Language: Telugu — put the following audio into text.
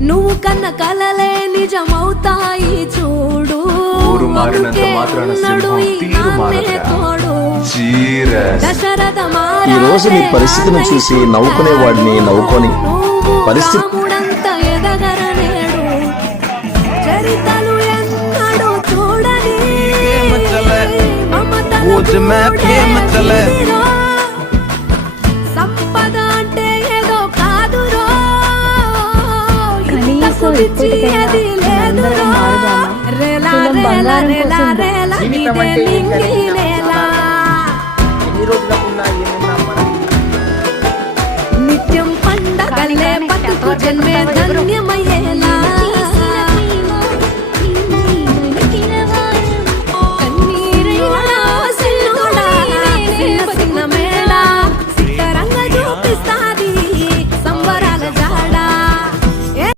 నువ్వు కన్న కలలే నిజమవుతాయి చూడు. మారినంత మాత్రాన సింహం తీరు మారదురా. దశరథ ఈ రోజు నీ పరిస్థితిని చూసి నవ్వుకునేవాడిని నవ్వుకొని పరిస్థితి ఎదగరనేడు చరితలు ఎన్నడూ చూడని సంపద అంటే ఏదో కాదురో, అది లేదురో. రేలా రేలా రేలా రేలా నీదే నింగినేలా. నిత్యం పండగలే బతుకు జన్మే ధన్యం